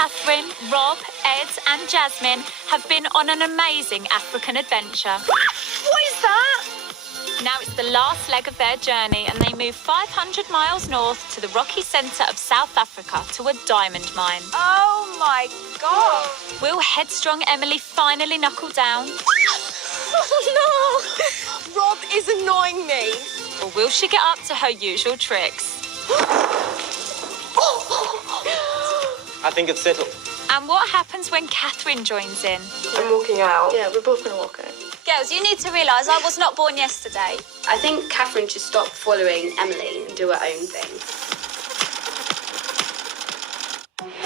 Catherine, Rob, Ed and Jasmine have been on an amazing African adventure. What is that? Now it's the last leg of their journey and they move 500 miles north to the rocky centre of South Africa to a diamond mine. Oh my God. Will headstrong Emily finally knuckle down? No! Rob is annoying me. Or will she get up to her usual tricks? I think it's settled. And what happens when Catherine joins in? I'm walking out. Yeah, we're both going to walk out. Girls, you need to realise I was not born yesterday. I think Catherine should stop following Emily and do her own thing.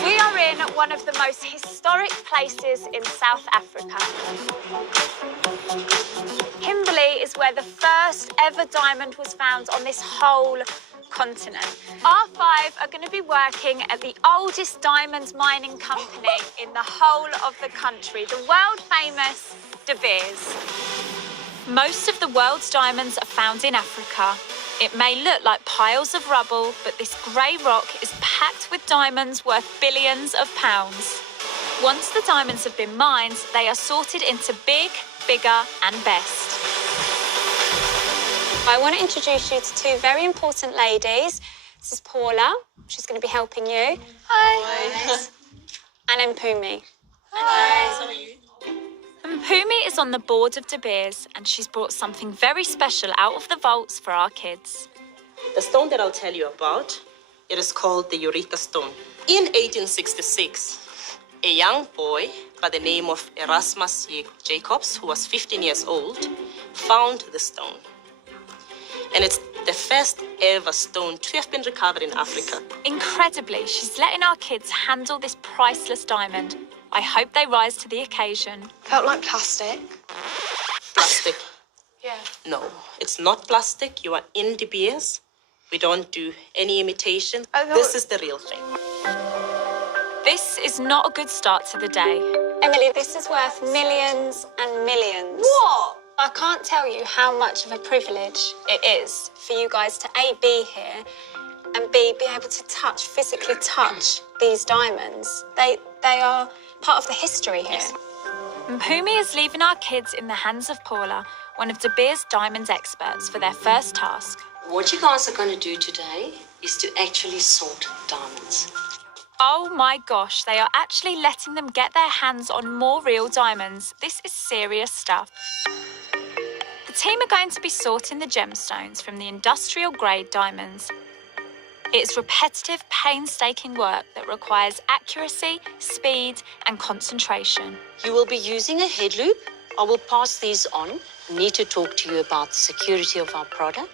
We are in one of the most historic places in South Africa. Kimberley is where the first ever diamond was found on this whole continent. R5 are going to be working at the oldest diamond mining company in the whole of the country, the world-famous De Beers. Most of the world's diamonds are found in Africa. It may look like piles of rubble, but this grey rock is packed with diamonds worth billions of pounds. Once the diamonds have been mined, they are sorted into big, bigger and best. I want to introduce you to two very important ladies. This is Paula. She's going to be helping you. Hi. And Mpumi. Hi. Mpumi is on the board of De Beers and she's brought something very special out of the vaults for our kids. The stone that I'll tell you about, it is called the Eureka Stone. In 1866, a young boy by the name of Erasmus Jacobs, who was 15 years old, found the stone. And it's the first ever stone to have been recovered in Africa. Incredibly, she's letting our kids handle this priceless diamond. I hope they rise to the occasion. Felt like plastic. Plastic? Yeah. No, it's not plastic. You are in De Beers. We don't do any imitation. This is the real thing. This is not a good start to the day. Emily, this is worth millions and millions. What? I can't tell you how much of a privilege it is for you guys to A, be here, and B, be able to physically touch these diamonds. They are part of the history here. Yes. Mpumi is leaving our kids in the hands of Paula, one of De Beers' diamonds experts, for their first task. What you guys are going to do today is to actually sort diamonds. Oh my gosh, they are actually letting them get their hands on more real diamonds. This is serious stuff. The team are going to be sorting the gemstones from the industrial-grade diamonds. It's repetitive, painstaking work that requires accuracy, speed and concentration. You will be using a head loop. I will pass these on. I need to talk to you about the security of our product.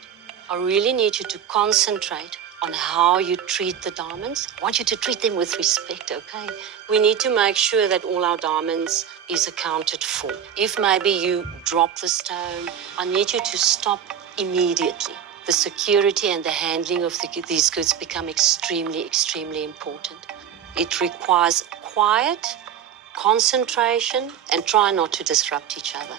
I really need you to concentrate on how you treat the diamonds. I want you to treat them with respect, okay? We need to make sure that all our diamonds is accounted for. If maybe you drop the stone, I need you to stop immediately. The security and the handling of these goods become extremely, extremely important. It requires quiet, concentration, and try not to disrupt each other.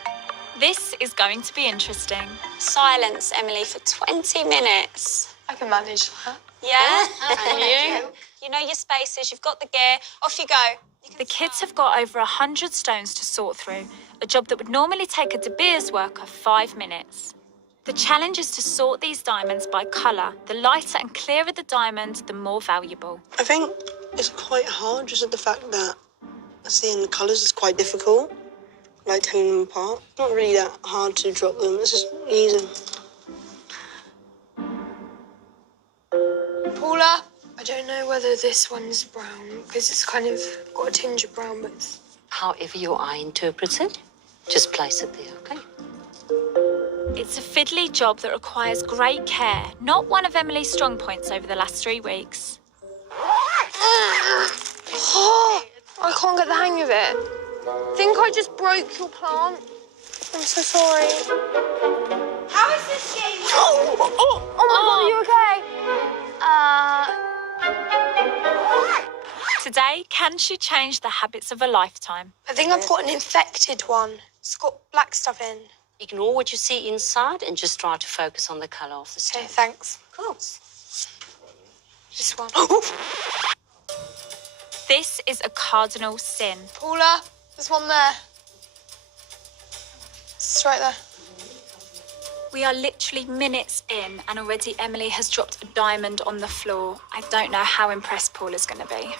This is going to be interesting. Silence, Emily, for 20 minutes. I can manage that. Yeah? And you? You know your spaces, you've got the gear, off you go. The kids have got over 100 stones to sort through, a job that would normally take a De Beers worker 5 minutes. The challenge is to sort these diamonds by colour. The lighter and clearer the diamond, the more valuable. I think it's quite hard, just at the fact that seeing the colours is quite difficult, like telling them apart. It's not really that hard to drop them, it's just easy. Paula, I don't know whether this one's brown, because it's kind of got a tinge of brown, but it's... However your eye interprets it, just place it there, okay? It's a fiddly job that requires great care, not one of Emily's strong points over the last 3 weeks. Oh, I can't get the hang of it. I think I just broke your plant. I'm so sorry. How is this game? Oh my God, are you okay? Today, can she change the habits of a lifetime? I think I've got an infected one. It's got black stuff in. Ignore what you see inside and just try to focus on the colour of the stone. Okay, thanks. Cool. This one. This is a cardinal sin. Paula, there's one there. It's right there. We are literally minutes in and already Emily has dropped a diamond on the floor. I don't know how impressed Paula's going to be.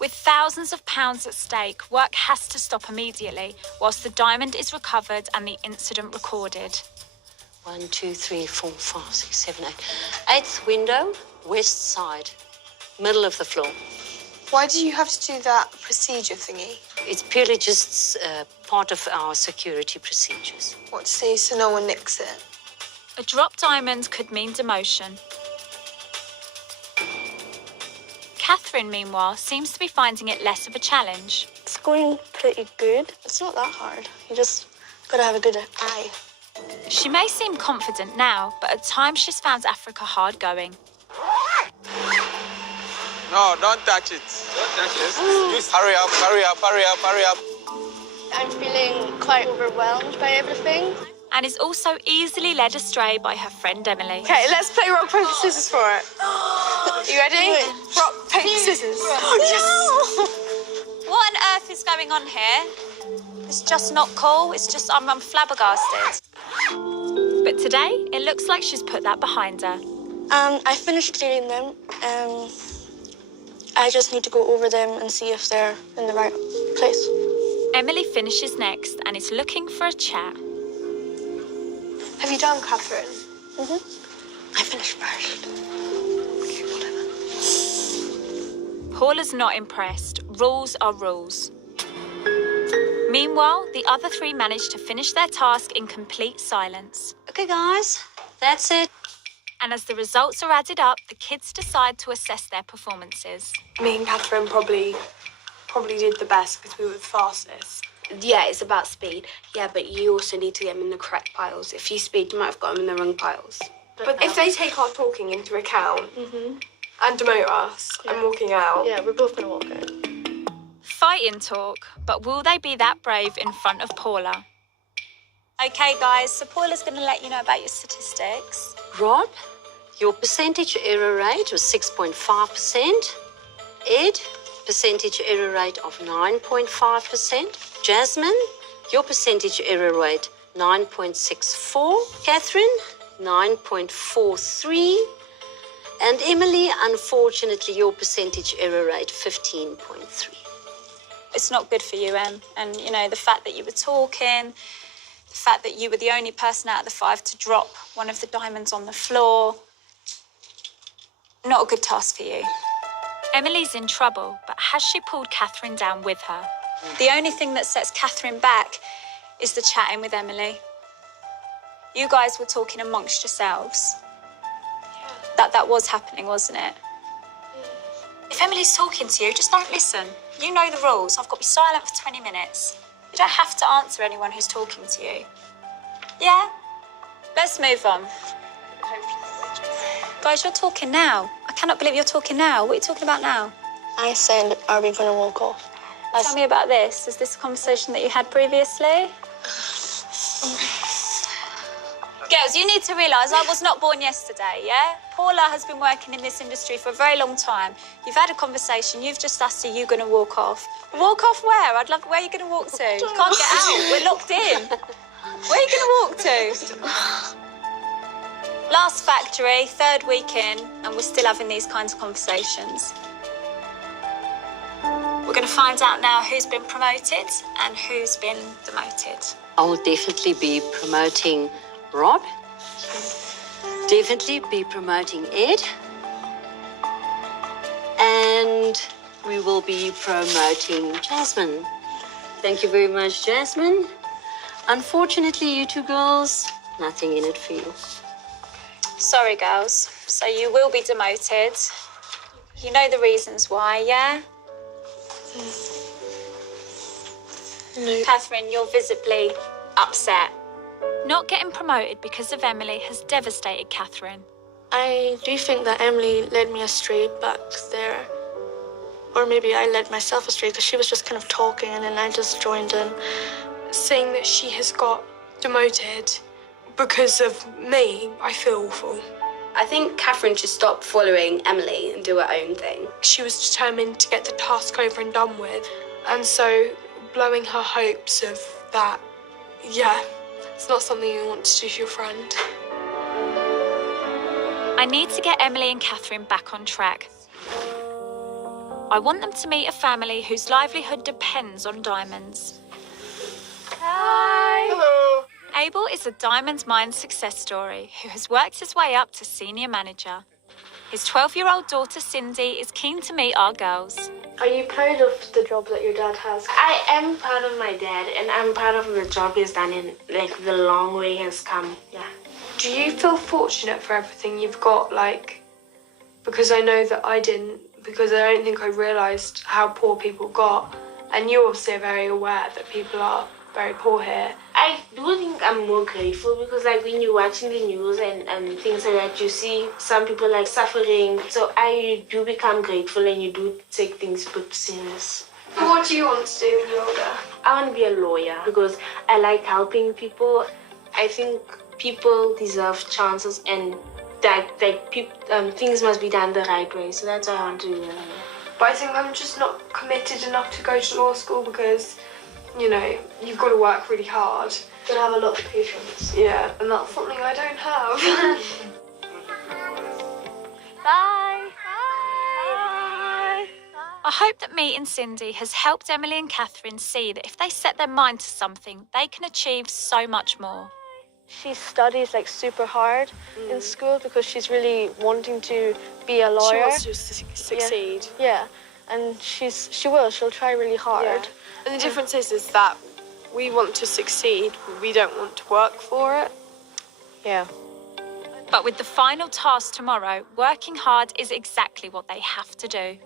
With thousands of pounds at stake, work has to stop immediately whilst the diamond is recovered and the incident recorded. 1, 2, 3, 4, 5, 6, 7, 8. Eighth window, west side, middle of the floor. Why do you have to do that procedure thingy? It's purely just part of our security procedures. What, to see so no one nicks it? A dropped diamond could mean demotion. Catherine, meanwhile, seems to be finding it less of a challenge. It's going pretty good. It's not that hard. You just gotta have a good eye. She may seem confident now, but at times she's found Africa hard going. No, don't touch it. Don't touch it. Just hurry up, hurry up, hurry up, hurry up. I'm feeling quite overwhelmed by everything. And is also easily led astray by her friend Emily. Okay, let's play rock, paper, scissors for it. You ready? Rock, paper, scissors. Yes! What on earth is going on here? It's just not cool. It's just, I'm flabbergasted. But today, it looks like she's put that behind her. I finished clearing them. I just need to go over them and see if they're in the right place. Emily finishes next and is looking for a chat. Have you done, Catherine? I finished first. Okay, whatever. Paula's not impressed. Rules are rules. Meanwhile, the other three manage to finish their task in complete silence. Okay, guys, that's it. And as the results are added up, the kids decide to assess their performances. Me and Catherine probably did the best because we were the fastest. Yeah, it's about speed. Yeah, but you also need to get them in the correct piles. If you speed, you might have got them in the wrong piles. But if they take our talking into account and demote us and walking out... Yeah, we're both gonna walk out. Fighting talk, but will they be that brave in front of Paula? Okay, guys, so Paula's going to let you know about your statistics. Rob, your percentage error rate was 6.5%. Ed, percentage error rate of 9.5%. Jasmine, your percentage error rate 9.64. Catherine, 9.43. And Emily, unfortunately, your percentage error rate 15.3. It's not good for you, Em. And, you know, the fact that you were talking, the fact that you were the only person out of the five to drop one of the diamonds on the floor, not a good task for you. Emily's in trouble, but has she pulled Catherine down with her? The only thing that sets Catherine back is the chatting with Emily. You guys were talking amongst yourselves. That was happening, wasn't it? If Emily's talking to you, just don't listen. You know the rules. I've got to be silent for 20 minutes. You don't have to answer anyone who's talking to you. Yeah? Let's move on. Guys, you're talking now. I cannot believe you're talking now. What are you talking about now? I said, are we gonna walk off? Tell me about this. Is this a conversation that you had previously? Girls, you need to realise I was not born yesterday, yeah? Paula has been working in this industry for a very long time. You've had a conversation, you've just asked her, you're going to walk off. Walk off where? Where are you going to walk to? You can't get out, we're locked in. Where are you going to walk to? Last factory, third week in, and we're still having these kinds of conversations. We're going to find out now who's been promoted and who's been demoted. I will definitely be promoting Rob. Definitely be promoting Ed. And we will be promoting Jasmine. Thank you very much, Jasmine. Unfortunately, you two girls, nothing in it for you. Sorry, girls. So you will be demoted. You know the reasons why, yeah? No. Catherine, you're visibly upset. Not getting promoted because of Emily has devastated Catherine. I do think that Emily led me astray back there. Or maybe I led myself astray because she was just kind of talking and then I just joined in. Saying that she has got demoted because of me, I feel awful. I think Catherine should stop following Emily and do her own thing. She was determined to get the task over and done with. And so blowing her hopes of that, yeah, it's not something you want to do to your friend. I need to get Emily and Catherine back on track. I want them to meet a family whose livelihood depends on diamonds. Hi. Hello. Abel is a diamond mine success story who has worked his way up to senior manager. His 12-year-old daughter Cindy is keen to meet our girls. Are you proud of the job that your dad has? I am proud of my dad, and I'm proud of the job he's done and like the long way he has come. Yeah. Do you feel fortunate for everything you've got? Because I know that I didn't, because I don't think I realised how poor people got. And you obviously are very aware that people are very poor here. I do think I'm more grateful because like when you're watching the news and things like that, you see some people like suffering. So I do become grateful and you do take things a bit serious. What do you want to do when you're older? I want to be a lawyer because I like helping people. I think people deserve chances and that things must be done the right way. So that's why I want to be a lawyer. But I think I'm just not committed enough to go to law school because, you know, you've got to work really hard. You've got to have a lot of patience. Yeah, and that's something I don't have. Bye. I hope that meeting Cindy has helped Emily and Catherine see that if they set their mind to something, they can achieve so much more. She studies like super hard in school because she's really wanting to be a lawyer. She wants to succeed. Yeah, and she'll try really hard. Yeah. And the difference is that we want to succeed, but we don't want to work for it. Yeah. But with the final task tomorrow, working hard is exactly what they have to do.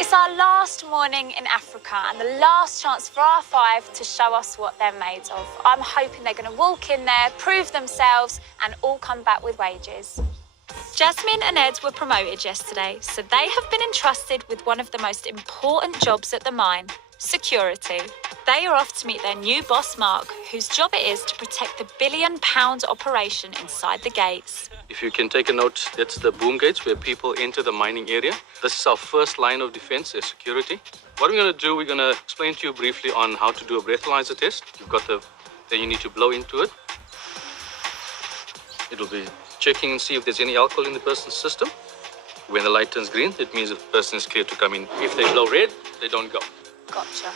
It's our last morning in Africa and the last chance for our 5 to show us what they're made of. I'm hoping they're going to walk in there, prove themselves and all come back with wages. Jasmine and Ed were promoted yesterday, so they have been entrusted with one of the most important jobs at the mine, security. They are off to meet their new boss, Mark, whose job it is to protect the billion-pound operation inside the gates. If you can take a note, that's the boom gates where people enter the mining area. This is our first line of defense, is security. What we're going to do, we're going to explain to you briefly on how to do a breathalyzer test. You've got then you need to blow into it. It'll be checking and see if there's any alcohol in the person's system. When the light turns green, it means the person is clear to come in. If they blow red, they don't go. Gotcha.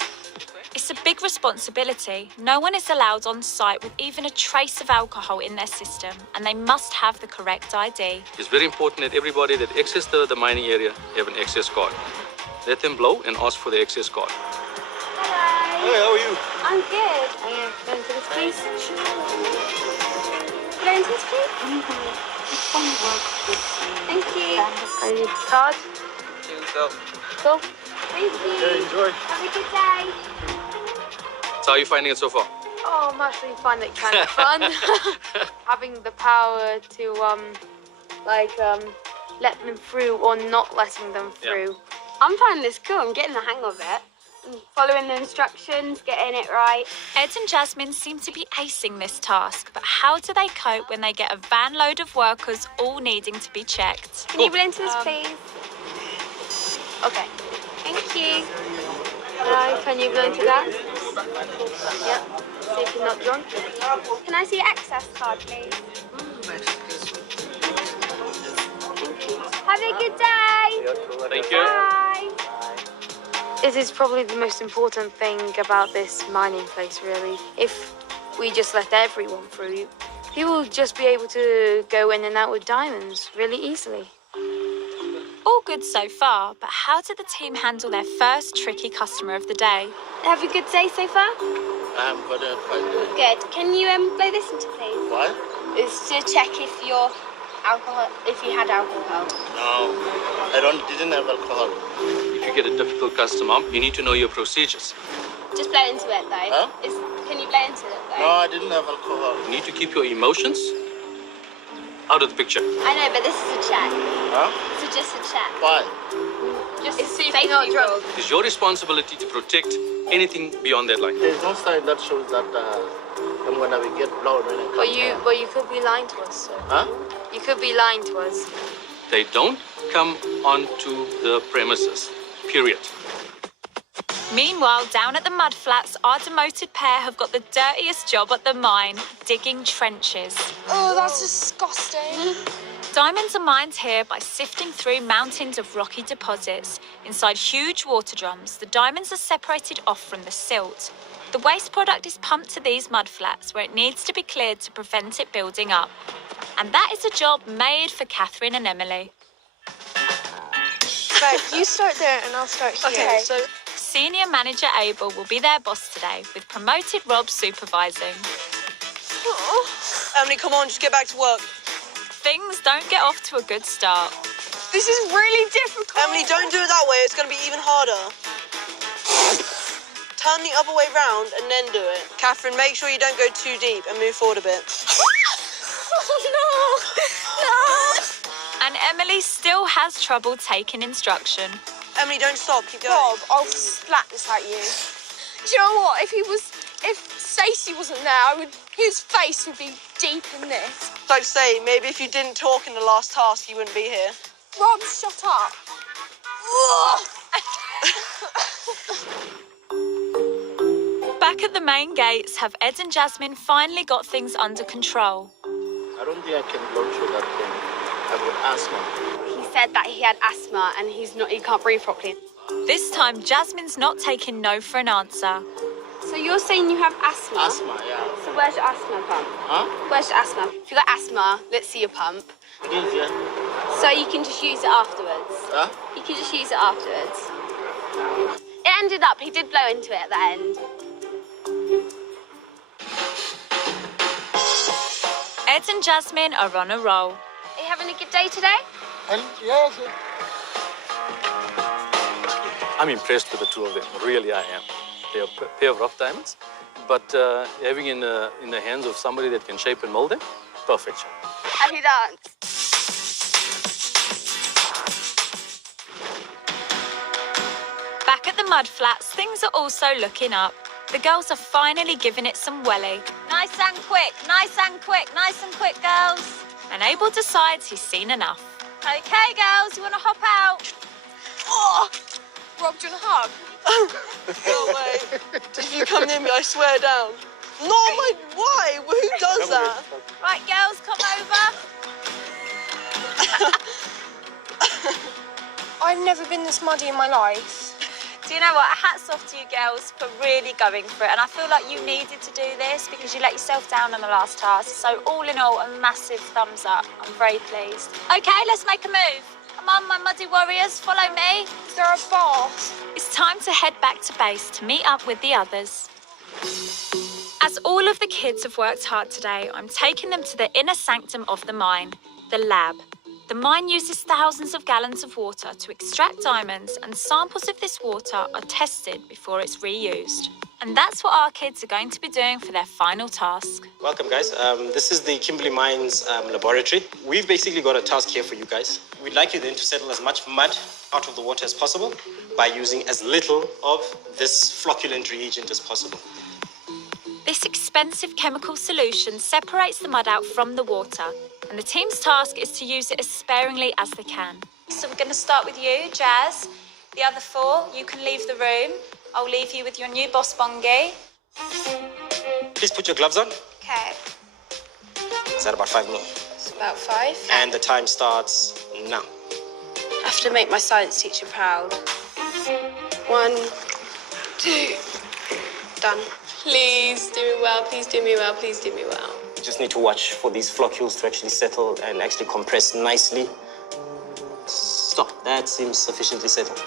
It's a big responsibility. No one is allowed on site with even a trace of alcohol in their system, and they must have the correct ID. It's very important that everybody that accesses the mining area have an access card. Let them blow and ask for the access card. Hello. Hey, how are you? I'm good. Going to this place? Going to this place? Thank you. I need a card. Cool. Thank you. Yeah, enjoy. Have a good day. So how are you finding it so far? Oh, I'm actually finding it kind of fun. Having the power to let them through or not letting them through. I'm finding this cool. I'm getting the hang of it. I'm following the instructions, getting it right. Ed and Jasmine seem to be acing this task, but how do they cope when they get a van load of workers all needing to be checked? Can you blow into this, please? Okay. Thank you. Can you go into that? Yeah. See if you're not drunk. Can I see your access card, please? Have a good day. Thank you. Bye. This is probably the most important thing about this mining place, really. If we just let everyone through, people will just be able to go in and out with diamonds really easily. All good so far, but how did the team handle their first tricky customer of the day? Have a good day so far? I'm quite good. Good. Can you blow this into, please? What? It's to check if you had alcohol. No, I didn't have alcohol. If you get a difficult customer, you need to know your procedures. Just blow into it, though. Huh? Can you blow into it, though? No, I didn't have alcohol. You need to keep your emotions out of the picture. I know, but this is a check. Huh? This is just a check. Why? Just safety not drunk. It's your responsibility to protect anything beyond that line. There's no sign that shows that I'm gonna get blown when I come down. But you could be lying to us, sir. Huh? You could be lying to us. They don't come onto the premises, period. Meanwhile, down at the mudflats, our demoted pair have got the dirtiest job at the mine, digging trenches. Oh, that's disgusting. Diamonds are mined here by sifting through mountains of rocky deposits. Inside huge water drums, the diamonds are separated off from the silt. The waste product is pumped to these mudflats where it needs to be cleared to prevent it building up. And that is a job made for Catherine and Emily. Right, you start there and I'll start here. Okay, so Senior manager Abel will be their boss today, with promoted Rob supervising. Emily, come on, just get back to work. Things don't get off to a good start. This is really difficult. Emily, don't do it that way. It's going to be even harder. Turn the other way round and then do it. Catherine, make sure you don't go too deep and move forward a bit. No. And Emily still has trouble taking instruction. Emily, don't stop. Keep going. Rob, I'll splat this at you. Do you know what? If Stacey wasn't there, his face would be deep in this. Like I say, maybe if you didn't talk in the last task, you wouldn't be here. Rob, shut up. Back at the main gates, have Ed and Jasmine finally got things under control? I don't think I can blow through that thing. I've got asthma. He said that he had asthma and he can't breathe properly. This time, Jasmine's not taking no for an answer. So you're saying you have asthma? Asthma, yeah. So where's your asthma pump? Huh? Where's your asthma? If you got asthma, let's see your pump. It is, yeah. So you can just use it afterwards. Huh? You can just use it afterwards. It ended up, he did blow into it at the end. Ed and Jasmine are on a roll. Are you having a good day today? Yes. I'm impressed with the two of them. Really, I am. They're a pair of rough diamonds, but having in the hands of somebody that can shape and mold them, perfection. Have you danced? Back at the mudflats, things are also looking up. The girls are finally giving it some welly. Nice and quick, nice and quick, nice and quick, girls. And Abel decides he's seen enough. Okay, girls, you want to hop out? Oh, Rob, do you want a hug? No way. If you come near me, I swear down. No, why? Who does that? Right, girls, come over. I've never been this muddy in my life. Do you know what? Hats off to you girls for really going for it. And I feel like you needed to do this because you let yourself down on the last task. So all in all, a massive thumbs up. I'm very pleased. Okay, let's make a move. Come on, my muddy warriors, follow me. Is there a boss? It's time to head back to base to meet up with the others. As all of the kids have worked hard today, I'm taking them to the inner sanctum of the mine, the lab. The mine uses thousands of gallons of water to extract diamonds, and samples of this water are tested before it's reused. And that's what our kids are going to be doing for their final task. Welcome, guys. This is the Kimberley Mines laboratory. We've basically got a task here for you guys. We'd like you then to settle as much mud out of the water as possible by using as little of this flocculent reagent as possible. This expensive chemical solution separates the mud out from the water, and the team's task is to use it as sparingly as they can. So we're going to start with you, Jazz. The other four, you can leave the room. I'll leave you with your new boss, Bongi. Please put your gloves on. Okay. Is that about 5 more? It's about 5. And the time starts now. I have to make my science teacher proud. 1, 2, done. Please do me well, please do me well, please do me well. You just need to watch for these floccules to actually settle and actually compress nicely. Stop. That seems sufficiently settled.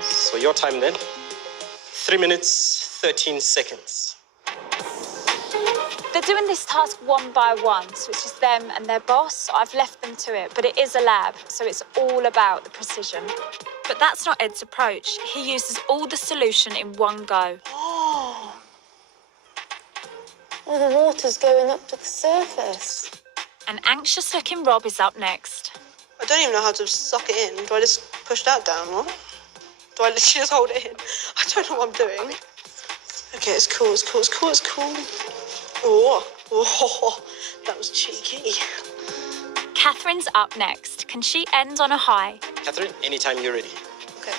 So your time then, 3 minutes, 13 seconds. They're doing this task one by one, so it's just them and their boss. I've left them to it, but it is a lab, so it's all about the precision. But that's not Ed's approach. He uses all the solution in one go. All the water's going up to the surface. An anxious-looking Rob is up next. I don't even know how to suck it in. Do I just push that down, or do I literally just hold it in? I don't know what I'm doing. Okay, it's cool, it's cool, it's cool, it's cool. Oh, that was cheeky. Catherine's up next. Can she end on a high? Catherine, anytime you're ready. Okay.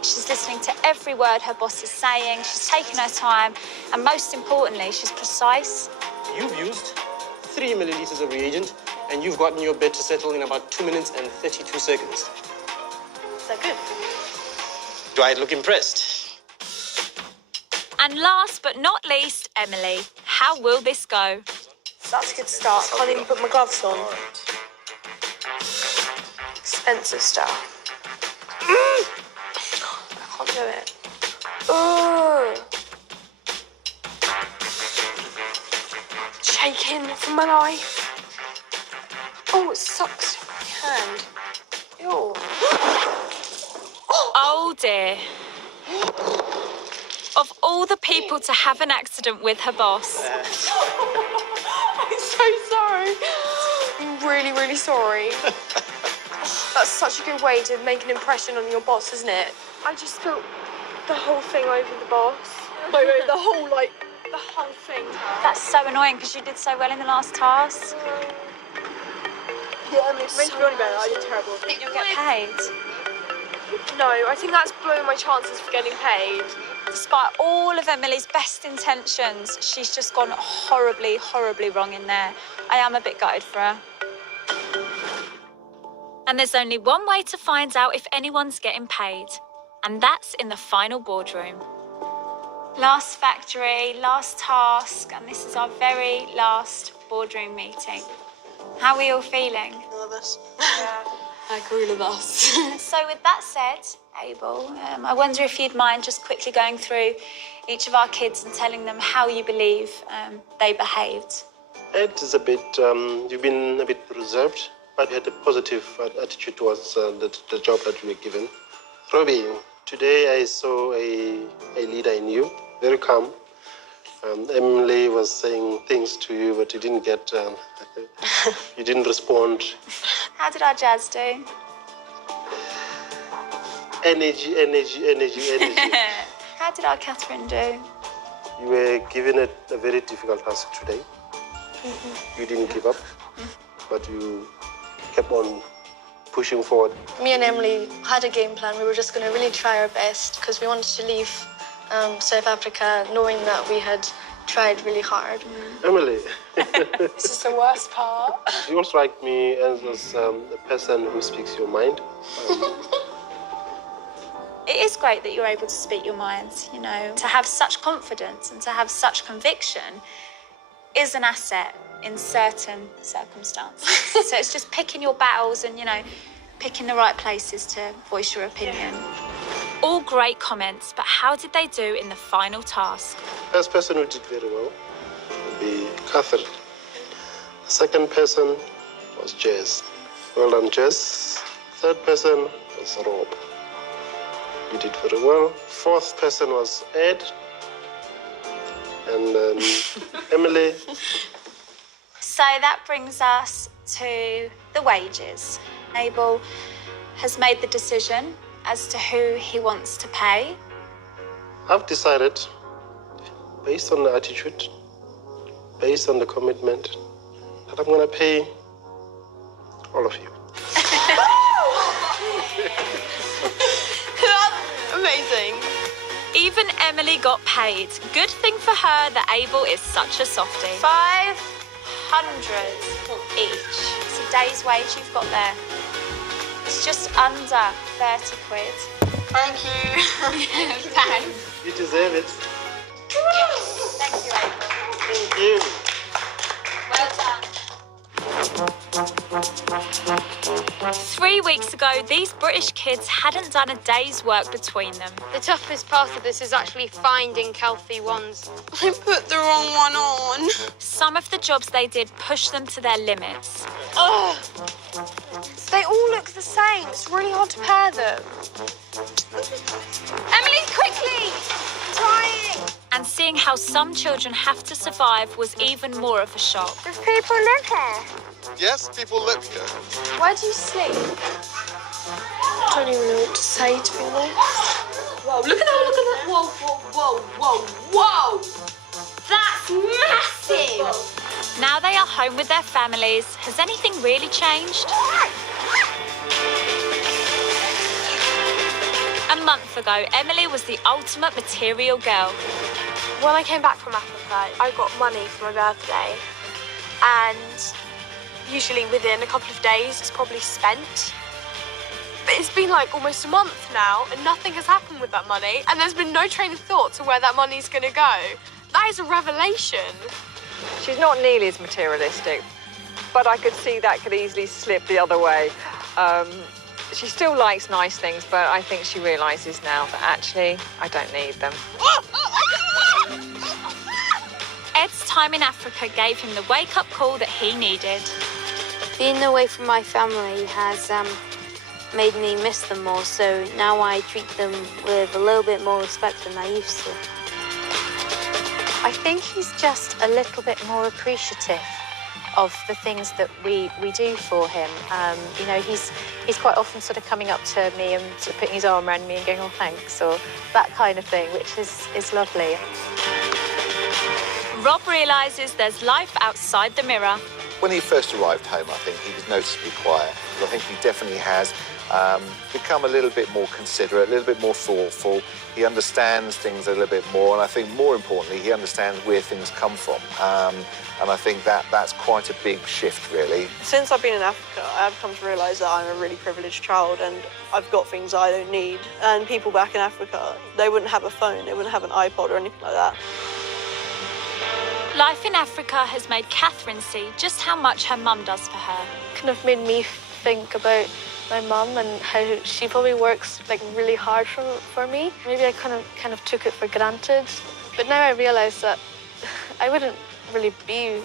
She's listening to every word her boss is saying. She's taking her time. And most importantly, she's precise. You've used 3 milliliters of reagent, and you've gotten your bed to settle in about 2 minutes and 32 seconds. Is that good? Do I look impressed? And last but not least, Emily. How will this go? That's a good start. Can't even put my gloves on. Expensive stuff. I can't do it. Oh. Shaking for my life. Oh, it sucks in my hand. Ew. Oh dear. Of all the people to have an accident with her boss. I'm so sorry. I'm really, really sorry. That's such a good way to make an impression on your boss, isn't it? I just spilled the whole thing over the boss. Wait, the whole thing. That's so annoying because you did so well in the last task. Yeah, Emily's so bad. I did terrible. Think you'll get paid? No, I think that's blowing my chances for getting paid. Despite all of Emily's best intentions, she's just gone horribly, horribly wrong in there. I am a bit gutted for her. And there's only one way to find out if anyone's getting paid. And that's in the final boardroom. Last factory, last task, and this is our very last boardroom meeting. How are we all feeling? Nervous. Like all of us. So with that said, Abel, I wonder if you'd mind just quickly going through each of our kids and telling them how you believe they behaved. Ed is a bit, you've been a bit reserved, but you had a positive attitude towards the job that you were given. Robbie, today I saw a leader in you, very calm. Emily was saying things to you, but you didn't get, you didn't respond. How did our Jazz do? Energy. How did our Catherine do? You were given a very difficult task today. You didn't give up, but you kept on pushing forward. Me and Emily had a game plan. We were just going to really try our best because we wanted to leave South Africa knowing that we had tried really hard. Emily. This is the worst part. You strike me as a person who speaks your mind. It is great that you're able to speak your mind, you know. To have such confidence and to have such conviction is an asset in certain circumstances. So it's just picking your battles and, you know, picking the right places to voice your opinion. All great comments, but how did they do in the final task? First person who did very well would be Catherine. The second person was Jess. Well done, Jess. Third person was Rob. You did very well. Fourth person was Ed. And then Emily. So that brings us to the wages. Abel has made the decision as to who he wants to pay. I've decided, based on the attitude, based on the commitment, that I'm going to pay all of you. Amazing. Even Emily got paid. Good thing for her that Abel is such a softie. 500 each. It's a day's wage you've got there. It's just under 30 quid. Thank you. Thanks. You deserve it. Thank you, Abel. Thank you. Well done. 3 weeks ago, these British kids hadn't done a day's work between them. The toughest part of this is actually finding healthy ones. I put the wrong one on. Some of the jobs they did pushed them to their limits. Oh, they all look the same. It's really hard to pair them. Emily, quickly! Trying. And seeing Seeing how some children have to survive was even more of a shock. Does people live here? Yes, people live here. Where do you sleep? I don't even know what to say, to be honest. Whoa, look at that. Whoa, whoa, whoa, whoa, whoa. That's massive. Now they are home with their families. Has anything really changed? A month ago, Emily was the ultimate material girl. When I came back from Africa, I got money for my birthday. And usually within a couple of days, it's probably spent. But it's been like almost a month now, and nothing has happened with that money. And there's been no train of thought to where that money's going to go. That is a revelation. She's not nearly as materialistic, but I could see that could easily slip the other way. She still likes nice things, but I think she realises now that actually I don't need them. Ed's time in Africa gave him the wake-up call that he needed. Being away from my family has made me miss them more, so now I treat them with a little bit more respect than I used to. I think he's just a little bit more appreciative of the things that we do for him. You know, he's quite often sort of coming up to me and sort of putting his arm around me and going, oh, thanks, or that kind of thing, which is lovely. Rob realises there's life outside the mirror. When he first arrived home, I think he was noticeably quiet. I think he definitely has become a little bit more considerate, a little bit more thoughtful. He understands things a little bit more, and I think more importantly, he understands where things come from. And I think that's quite a big shift, really. Since I've been in Africa, I've come to realise that I'm a really privileged child and I've got things I don't need. And people back in Africa, they wouldn't have a phone, they wouldn't have an iPod or anything like that. Life in Africa has made Catherine see just how much her mum does for her. Kind of made me think about my mum and how she probably works like really hard for me. Maybe I kind of took it for granted. But now I realise that I wouldn't really be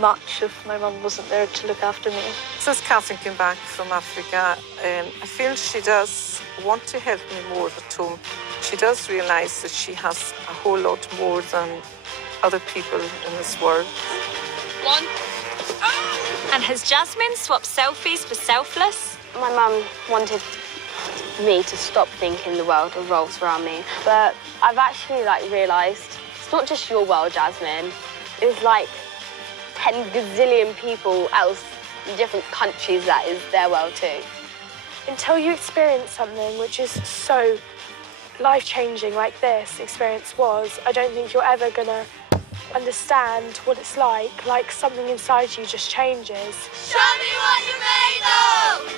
much if my mum wasn't there to look after me. Since Catherine came back from Africa, I feel she does want to help me more at home. She does realise that she has a whole lot more than other people in this world. One. And has Jasmine swapped selfies for selfless? My mum wanted me to stop thinking the world revolves around me. But I've actually realised it's not just your world, Jasmine. It's like 10 gazillion people else in different countries that is their world too. Until you experience something which is so life-changing like this experience was, I don't think you're ever gonna understand what it's like something inside you just changes. Show me what you're made of!